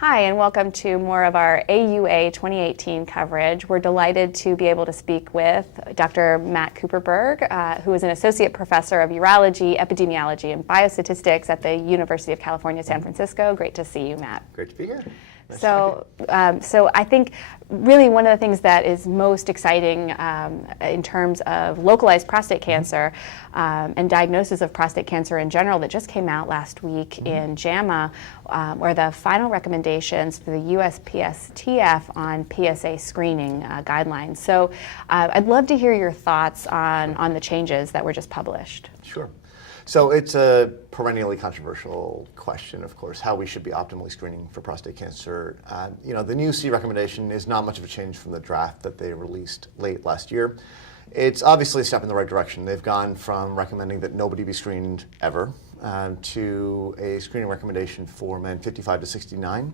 Hi, and welcome to more of our AUA 2018 coverage. We're delighted to be able to speak with Dr. Matt Cooperberg, who is an associate professor of urology, epidemiology, and biostatistics at the University of California, San Francisco. Great to see you, Matt. Great to be here. So I think really one of the things that is most exciting in terms of localized prostate cancer and diagnosis of prostate cancer in general that just came out last week in JAMA were the final recommendations for the USPSTF on PSA screening guidelines. So I'd love to hear your thoughts on the changes that were just published. Sure. So it's a perennially controversial question, of course, how we should be optimally screening for prostate cancer. The new C recommendation is not much of a change from the draft that they released late last year. It's obviously a step in the right direction. They've gone from recommending that nobody be screened ever to a screening recommendation for men 55 to 69,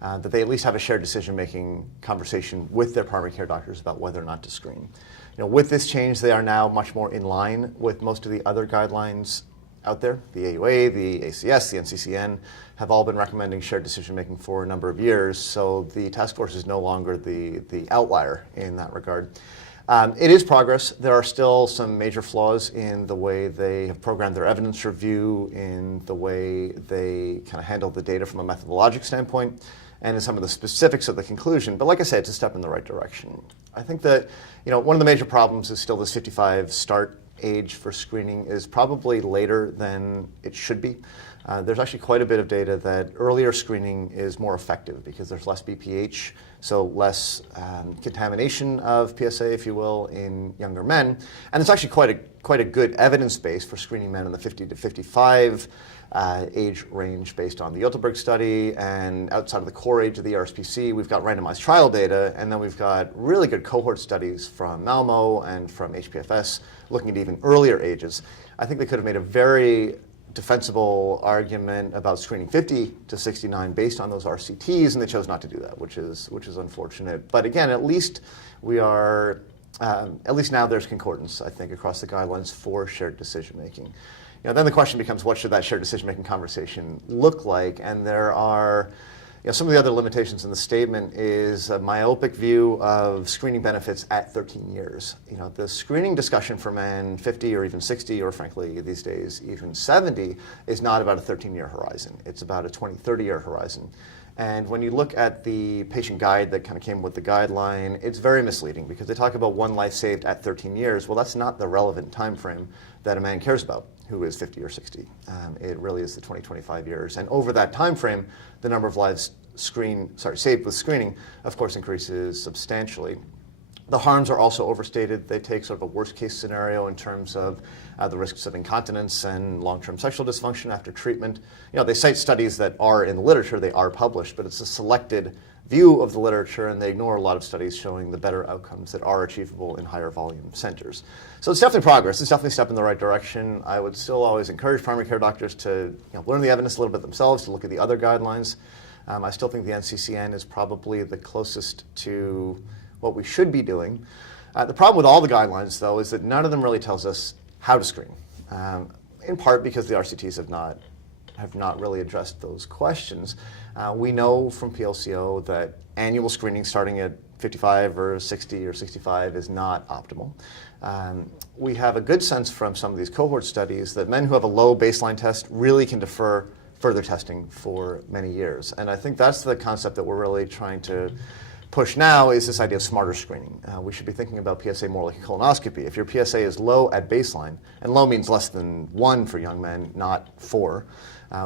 that they at least have a shared decision-making conversation with their primary care doctors about whether or not to screen. With this change, they are now much more in line with most of the other guidelines out there. The AUA, the ACS, the NCCN have all been recommending shared decision-making for a number of years, so the task force is no longer the outlier in that regard. It is progress. There are still some major flaws in the way they have programmed their evidence review, in the way they kind of handle the data from a methodologic standpoint, and in some of the specifics of the conclusion. But like I said, it's a step in the right direction. I think that one of the major problems is still this 55 start age for screening is probably later than it should be. There's actually quite a bit of data that earlier screening is more effective because there's less BPH, so less contamination of PSA, if you will, in younger men. And it's actually quite a good evidence base for screening men in the 50 to 55 age range based on the Cooperberg study, and outside of the core age of the RSPC, we've got randomized trial data, and then we've got really good cohort studies from Malmo and from HPFS looking at even earlier ages. I think they could have made a very defensible argument about screening 50 to 69 based on those RCTs, and they chose not to do that, which is unfortunate. But again, at least now there's concordance, I think, across the guidelines for shared decision making. Then the question becomes, what should that shared decision-making conversation look like? And there are, some of the other limitations in the statement is a myopic view of screening benefits at 13 years. The screening discussion for men 50 or even 60, or frankly these days even 70, is not about a 13-year horizon. It's about a 20, 30-year horizon. And when you look at the patient guide that kind of came with the guideline, it's very misleading because they talk about one life saved at 13 years. Well, that's not the relevant time frame that a man cares about who is 50 or 60. It really is the 20, 25 years. And over that time frame, the number of lives saved with screening, of course, increases substantially. The harms are also overstated. They take sort of a worst-case scenario in terms of the risks of incontinence and long-term sexual dysfunction after treatment. They cite studies that are in the literature, they are published, but it's a selected view of the literature, and they ignore a lot of studies showing the better outcomes that are achievable in higher volume centers. So it's definitely progress. It's definitely a step in the right direction. I would still always encourage primary care doctors to learn the evidence a little bit themselves, to look at the other guidelines. I still think the NCCN is probably the closest to what we should be doing. The problem with all the guidelines, though, is that none of them really tells us how to screen, in part because the RCTs have not really addressed those questions. We know from PLCO that annual screening starting at 55 or 60 or 65 is not optimal. We have a good sense from some of these cohort studies that men who have a low baseline test really can defer further testing for many years. And I think that's the concept that we're really trying to push now, is this idea of smarter screening. We should be thinking about PSA more like a colonoscopy. If your PSA is low at baseline, and low means less than 1 for young men, not 4,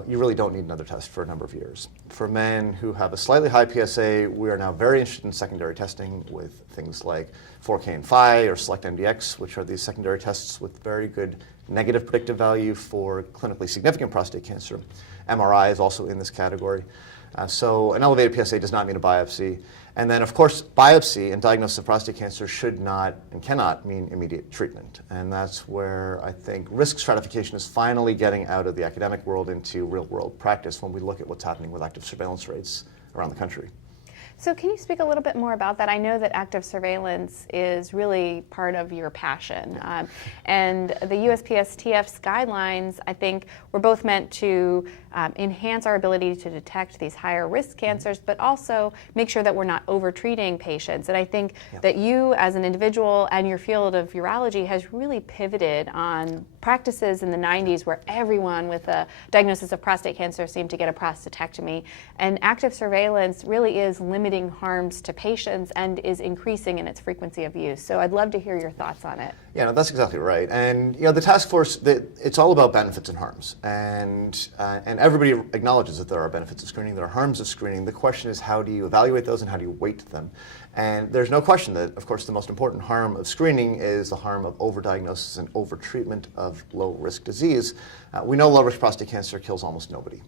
you really don't need another test for a number of years. For men who have a slightly high PSA, we are now very interested in secondary testing with things like 4K and Phi or Select MDX, which are these secondary tests with very good negative predictive value for clinically significant prostate cancer. MRI is also in this category. So an elevated PSA does not mean a biopsy. And then, of course, biopsy and diagnosis of prostate cancer should not and cannot mean immediate treatment. And that's where I think risk stratification is finally getting out of the academic world into real-world practice when we look at what's happening with active surveillance rates around the country. So can you speak a little bit more about that? I know that active surveillance is really part of your passion. And the USPSTF's guidelines, I think, were both meant to enhance our ability to detect these higher risk cancers, but also make sure that we're not over-treating patients. And I think that you as an individual and your field of urology has really pivoted on practices in the 90s where everyone with a diagnosis of prostate cancer seemed to get a prostatectomy. And active surveillance really is limiting harms to patients and is increasing in its frequency of use. So I'd love to hear your thoughts on it. Yeah, no, that's exactly right. And the task force, it's all about benefits and harms. And everybody acknowledges that there are benefits of screening, there are harms of screening. The question is, how do you evaluate those and how do you weight them? And there's no question that, of course, the most important harm of screening is the harm of overdiagnosis and overtreatment of low-risk disease. We know low-risk prostate cancer kills almost nobody.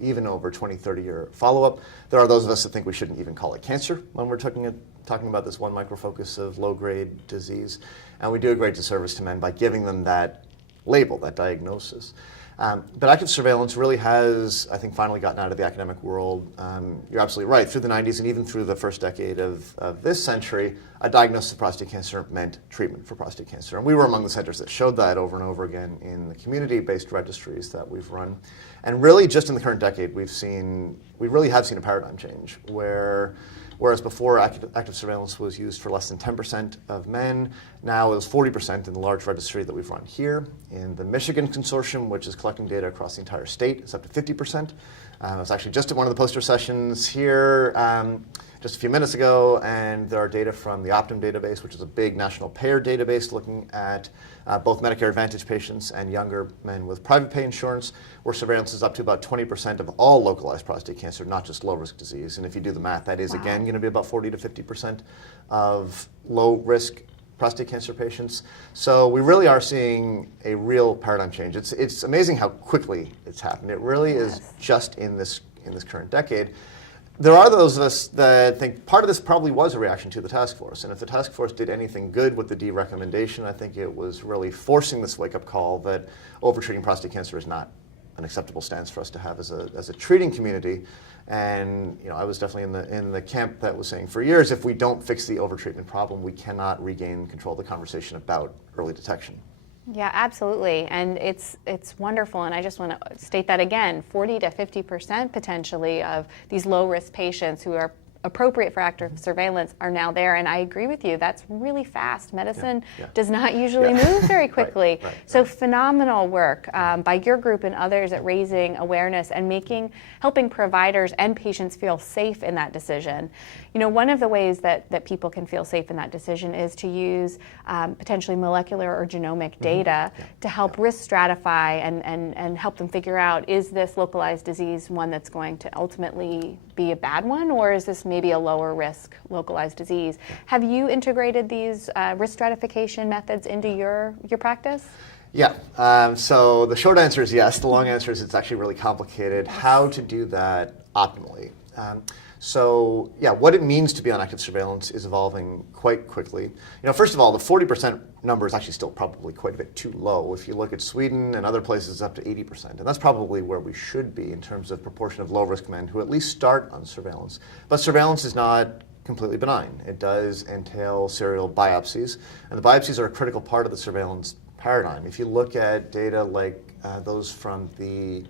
Even over 20, 30-year follow-up. There are those of us that think we shouldn't even call it cancer when we're talking about this one microfocus of low-grade disease. And we do a great disservice to men by giving them that label, that diagnosis. But active surveillance really has, I think, finally gotten out of the academic world. You're absolutely right. Through the 90s and even through the first decade of this century, a diagnosis of prostate cancer meant treatment for prostate cancer. And we were among the centers that showed that over and over again in the community-based registries that we've run. And really, just in the current decade, we really have seen a paradigm change whereas before active surveillance was used for less than 10% of men, now it was 40% in the large registry that we've run here. In the Michigan Consortium, which is collecting data across the entire state, it's up to 50%. I was actually just at one of the poster sessions here just a few minutes ago, and there are data from the Optum database, which is a big national payer database looking at both Medicare Advantage patients and younger men with private pay insurance, where surveillance is up to about 20% of all localized prostate cancer, not just low-risk disease. And if you do the math, that is, again, going to be about 40 to 50% of low-risk prostate cancer patients. So we really are seeing a real paradigm change. It's amazing how quickly it's happened. It really is just in this current decade. There are those of us that think part of this probably was a reaction to the task force. And if the task force did anything good with the D recommendation, I think it was really forcing this wake-up call that overtreating prostate cancer is not an acceptable stance for us to have as a treating community. And I was definitely in the camp that was saying for years, if we don't fix the overtreatment problem, we cannot regain control of the conversation about early detection. Yeah, absolutely. And it's wonderful. And I just want to state that again, 40 to 50% potentially of these low-risk patients who are appropriate for active surveillance are now there. And I agree with you. That's really fast. Medicine does not usually move very quickly. So phenomenal work by your group and others at raising awareness and helping providers and patients feel safe in that decision. One of the ways that people can feel safe in that decision is to use potentially molecular or genomic data to help risk stratify and help them figure out, is this localized disease one that's going to ultimately be a bad one, or is this maybe a lower risk localized disease? Have you integrated these risk stratification methods into your practice? Yeah, so the short answer is yes. The long answer is it's actually really complicated. How to do that optimally. So what it means to be on active surveillance is evolving quite quickly. First of all, the 40% number is actually still probably quite a bit too low. If you look at Sweden and other places, it's up to 80%. And that's probably where we should be in terms of proportion of low-risk men who at least start on surveillance. But surveillance is not completely benign. It does entail serial biopsies. And the biopsies are a critical part of the surveillance paradigm. If you look at data like those from the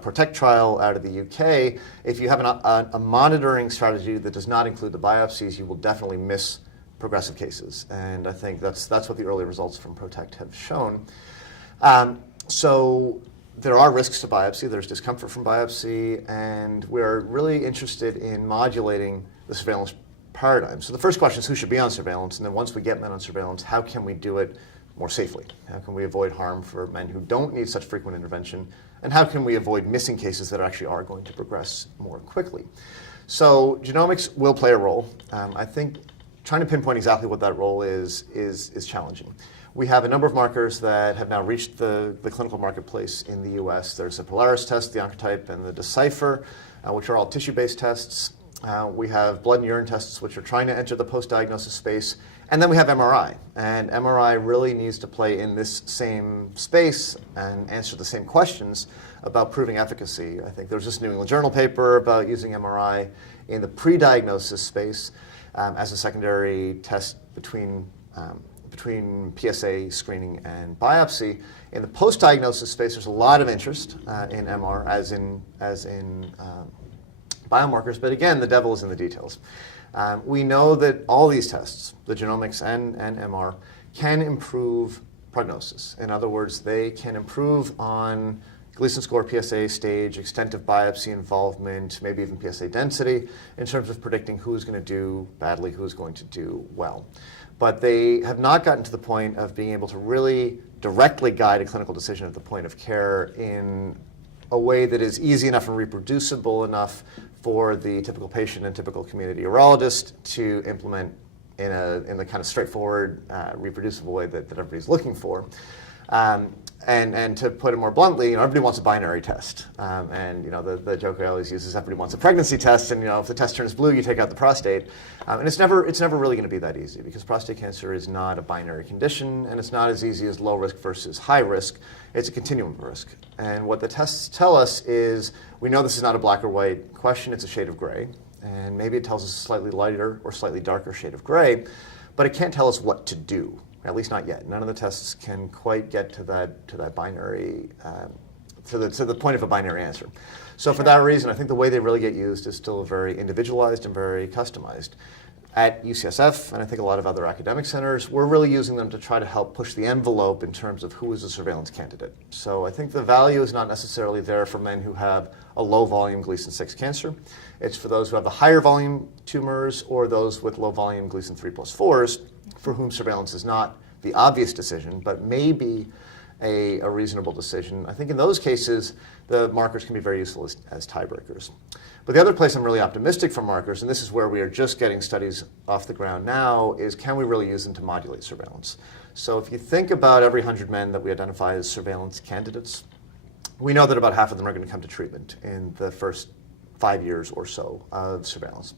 Protect trial out of the UK, if you have a monitoring strategy that does not include the biopsies, you will definitely miss progressive cases. And I think that's what the early results from Protect have shown. So there are risks to biopsy, there's discomfort from biopsy, and we're really interested in modulating the surveillance paradigm. So the first question is who should be on surveillance, and then once we get men on surveillance, how can we do it more safely? How can we avoid harm for men who don't need such frequent intervention? And how can we avoid missing cases that actually are going to progress more quickly? So genomics will play a role. I think trying to pinpoint exactly what that role is challenging. We have a number of markers that have now reached the clinical marketplace in the US. There's the Polaris test, the Oncotype, and the Decipher, which are all tissue-based tests. We have blood and urine tests, which are trying to enter the post-diagnosis space. And then we have MRI. And MRI really needs to play in this same space and answer the same questions about proving efficacy. I think there was just a New England Journal paper about using MRI in the pre-diagnosis space as a secondary test between between PSA screening and biopsy. In the post-diagnosis space, there's a lot of interest in MR as in biomarkers, but again, the devil is in the details. We know that all these tests, the genomics and MR, can improve prognosis. In other words, they can improve on Gleason score, PSA stage, extent of biopsy involvement, maybe even PSA density, in terms of predicting who's going to do badly, who's going to do well. But they have not gotten to the point of being able to really directly guide a clinical decision at the point of care in a way that is easy enough and reproducible enough for the typical patient and typical community urologist to implement in the kind of straightforward, reproducible way that everybody's looking for. And to put it more bluntly, everybody wants a binary test. And the joke I always use is everybody wants a pregnancy test, and if the test turns blue, you take out the prostate. And it's never really going to be that easy, because prostate cancer is not a binary condition, and it's not as easy as low risk versus high risk. It's a continuum of risk. And what the tests tell us is, we know this is not a black or white question, it's a shade of gray. And maybe it tells us a slightly lighter or slightly darker shade of gray, but it can't tell us what to do. At least not yet. None of the tests can quite get to that binary, to the point of a binary answer. So for that reason, I think the way they really get used is still very individualized and very customized. At UCSF, and I think a lot of other academic centers, we're really using them to try to help push the envelope in terms of who is a surveillance candidate. So I think the value is not necessarily there for men who have a low volume Gleason 6 cancer. It's for those who have the higher volume tumors or those with low volume Gleason 3+4s, for whom surveillance is not the obvious decision, but maybe a reasonable decision. I think in those cases, the markers can be very useful as tiebreakers. But the other place I'm really optimistic for markers, and this is where we are just getting studies off the ground now, is can we really use them to modulate surveillance? So if you think about every 100 men that we identify as surveillance candidates, we know that about half of them are going to come to treatment in the first 5 years or so of surveillance.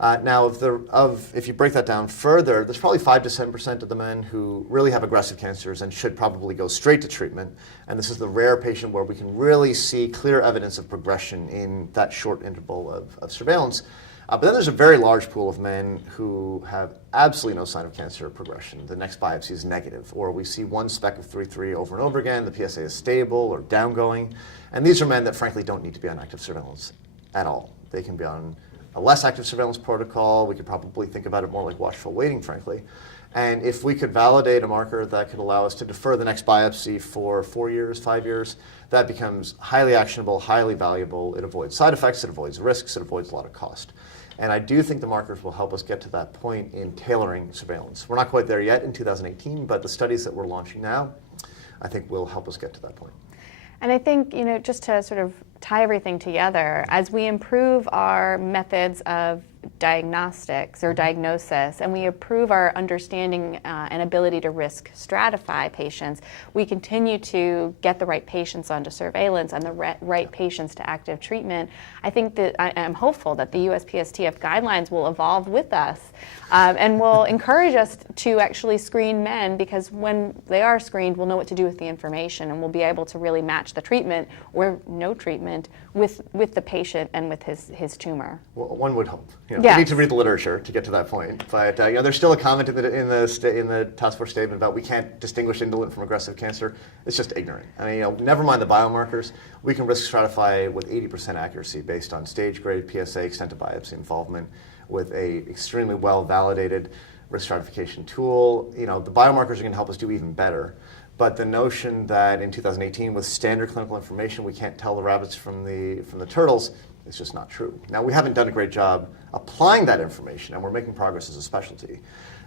Now, if you break that down further, there's probably 5 to 10% of the men who really have aggressive cancers and should probably go straight to treatment. And this is the rare patient where we can really see clear evidence of progression in that short interval of surveillance. But then there's a very large pool of men who have absolutely no sign of cancer progression. The next biopsy is negative, or we see one speck of 3-3 over and over again. The PSA is stable or downgoing. And these are men that frankly don't need to be on active surveillance at all. They can be on a less active surveillance protocol. We could probably think about it more like watchful waiting, frankly. And if we could validate a marker that could allow us to defer the next biopsy for 4 years, 5 years, that becomes highly actionable, highly valuable. It avoids side effects, it avoids risks, it avoids a lot of cost. And I do think the markers will help us get to that point in tailoring surveillance. We're not quite there yet in 2018, but the studies that we're launching now, I think will help us get to that point. And I think, just to sort of tie everything together, as we improve our methods of diagnostics or diagnosis, and we improve our understanding and ability to risk stratify patients, we continue to get the right patients onto surveillance and the right patients to active treatment. I think that I'm hopeful that the USPSTF guidelines will evolve with us and will encourage us to actually screen men, because when they are screened, we'll know what to do with the information, and we'll be able to really match the treatment or no treatment with the patient and with his tumor. Well, one would hope. Yes. We need to read the literature to get to that point. But there's still a comment in the task force statement about we can't distinguish indolent from aggressive cancer. It's just ignorant. I mean, never mind the biomarkers. We can risk stratify with 80% accuracy based on stage grade, PSA, extent of biopsy involvement, with a extremely well validated risk stratification tool. The biomarkers are going to help us do even better. But the notion that in 2018, with standard clinical information, we can't tell the rabbits from the turtles, it's just not true. Now, we haven't done a great job applying that information, and we're making progress as a specialty.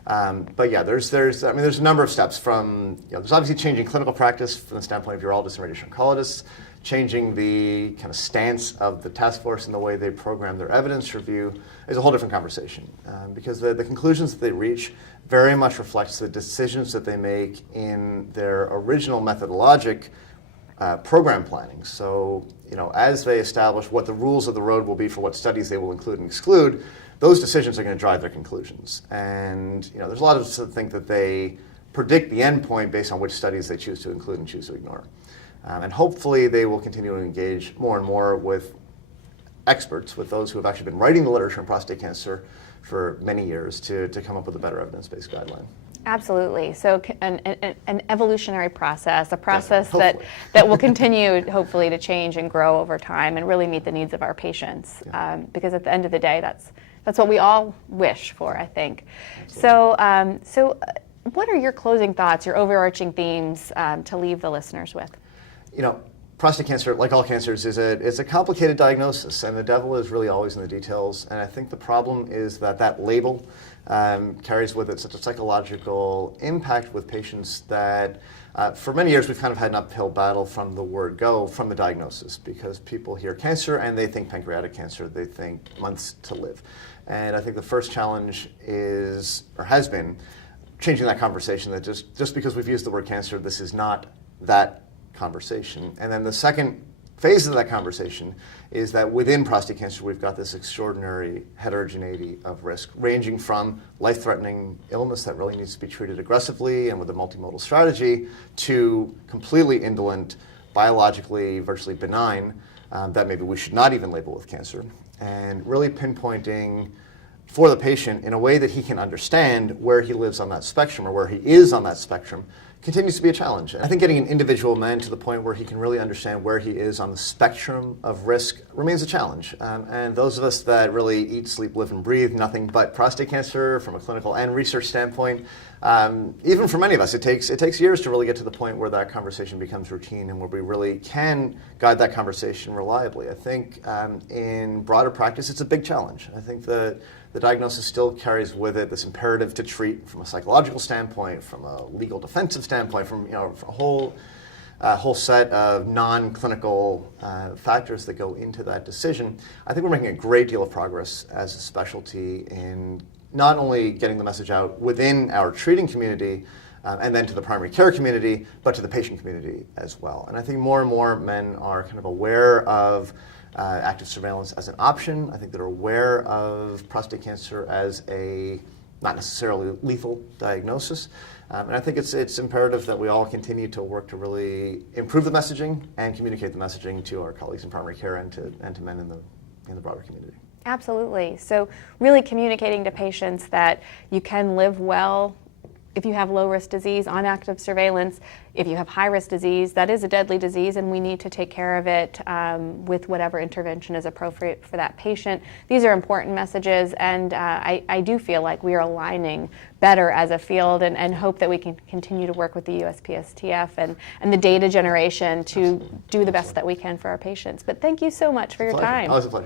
But yeah, there's a number of steps from, there's obviously changing clinical practice from the standpoint of urologists and radiation oncologists, changing the kind of stance of the task force and the way they program their evidence review is a whole different conversation, because the conclusions that they reach very much reflects the decisions that they make in their original methodologic program planning. So, as they establish what the rules of the road will be for what studies they will include and exclude, those decisions are going to drive their conclusions. And, there's a lot of us that think that they predict the endpoint based on which studies they choose to include and choose to ignore. And hopefully they will continue to engage more and more with experts, with those who have actually been writing the literature on prostate cancer for many years to come up with a better evidence-based guideline. Absolutely. So an evolutionary process, a process Definitely. that will continue, hopefully, to change and grow over time and really meet the needs of our patients. Because at the end of the day, that's what we all wish for, I think. Absolutely. So what are your closing thoughts, your overarching themes to leave the listeners with? Prostate cancer, like all cancers, is a complicated diagnosis, and the devil is really always in the details. And I think the problem is that label carries with it such a psychological impact with patients that for many years we've kind of had an uphill battle from the word go, from the diagnosis, because people hear cancer and they think pancreatic cancer, they think months to live. And I think the first challenge is, or has been, changing that conversation, that just because we've used the word cancer, this is not that conversation. And then the second phase of that conversation is that within prostate cancer, we've got this extraordinary heterogeneity of risk, ranging from life-threatening illness that really needs to be treated aggressively and with a multimodal strategy, to completely indolent, biologically virtually benign, that maybe we should not even label with cancer, and really pinpointing for the patient in a way that he can understand where he lives on that spectrum, or where he is on that spectrum, continues to be a challenge. And I think getting an individual man to the point where he can really understand where he is on the spectrum of risk remains a challenge. And those of us that really eat, sleep, live, and breathe nothing but prostate cancer from a clinical and research standpoint, even for many of us, it takes years to really get to the point where that conversation becomes routine and where we really can guide that conversation reliably. I think in broader practice, it's a big challenge. I think the diagnosis still carries with it this imperative to treat from a psychological standpoint, from a legal defensive standpoint, from a whole set of non-clinical factors that go into that decision. I think we're making a great deal of progress as a specialty in not only getting the message out within our treating community and then to the primary care community, but to the patient community as well. And I think more and more men are kind of aware of active surveillance as an option. I think they're aware of prostate cancer as a not necessarily lethal diagnosis. And I think it's imperative that we all continue to work to really improve the messaging and communicate the messaging to our colleagues in primary care and to men in the broader community. Absolutely. So really communicating to patients that you can live well if you have low-risk disease on active surveillance. If you have high-risk disease, that is a deadly disease, and we need to take care of it with whatever intervention is appropriate for that patient. These are important messages, and I do feel like we are aligning better as a field, and hope that we can continue to work with the USPSTF and the data generation to do the best that we can for our patients. But thank you so much for your time. Always a pleasure.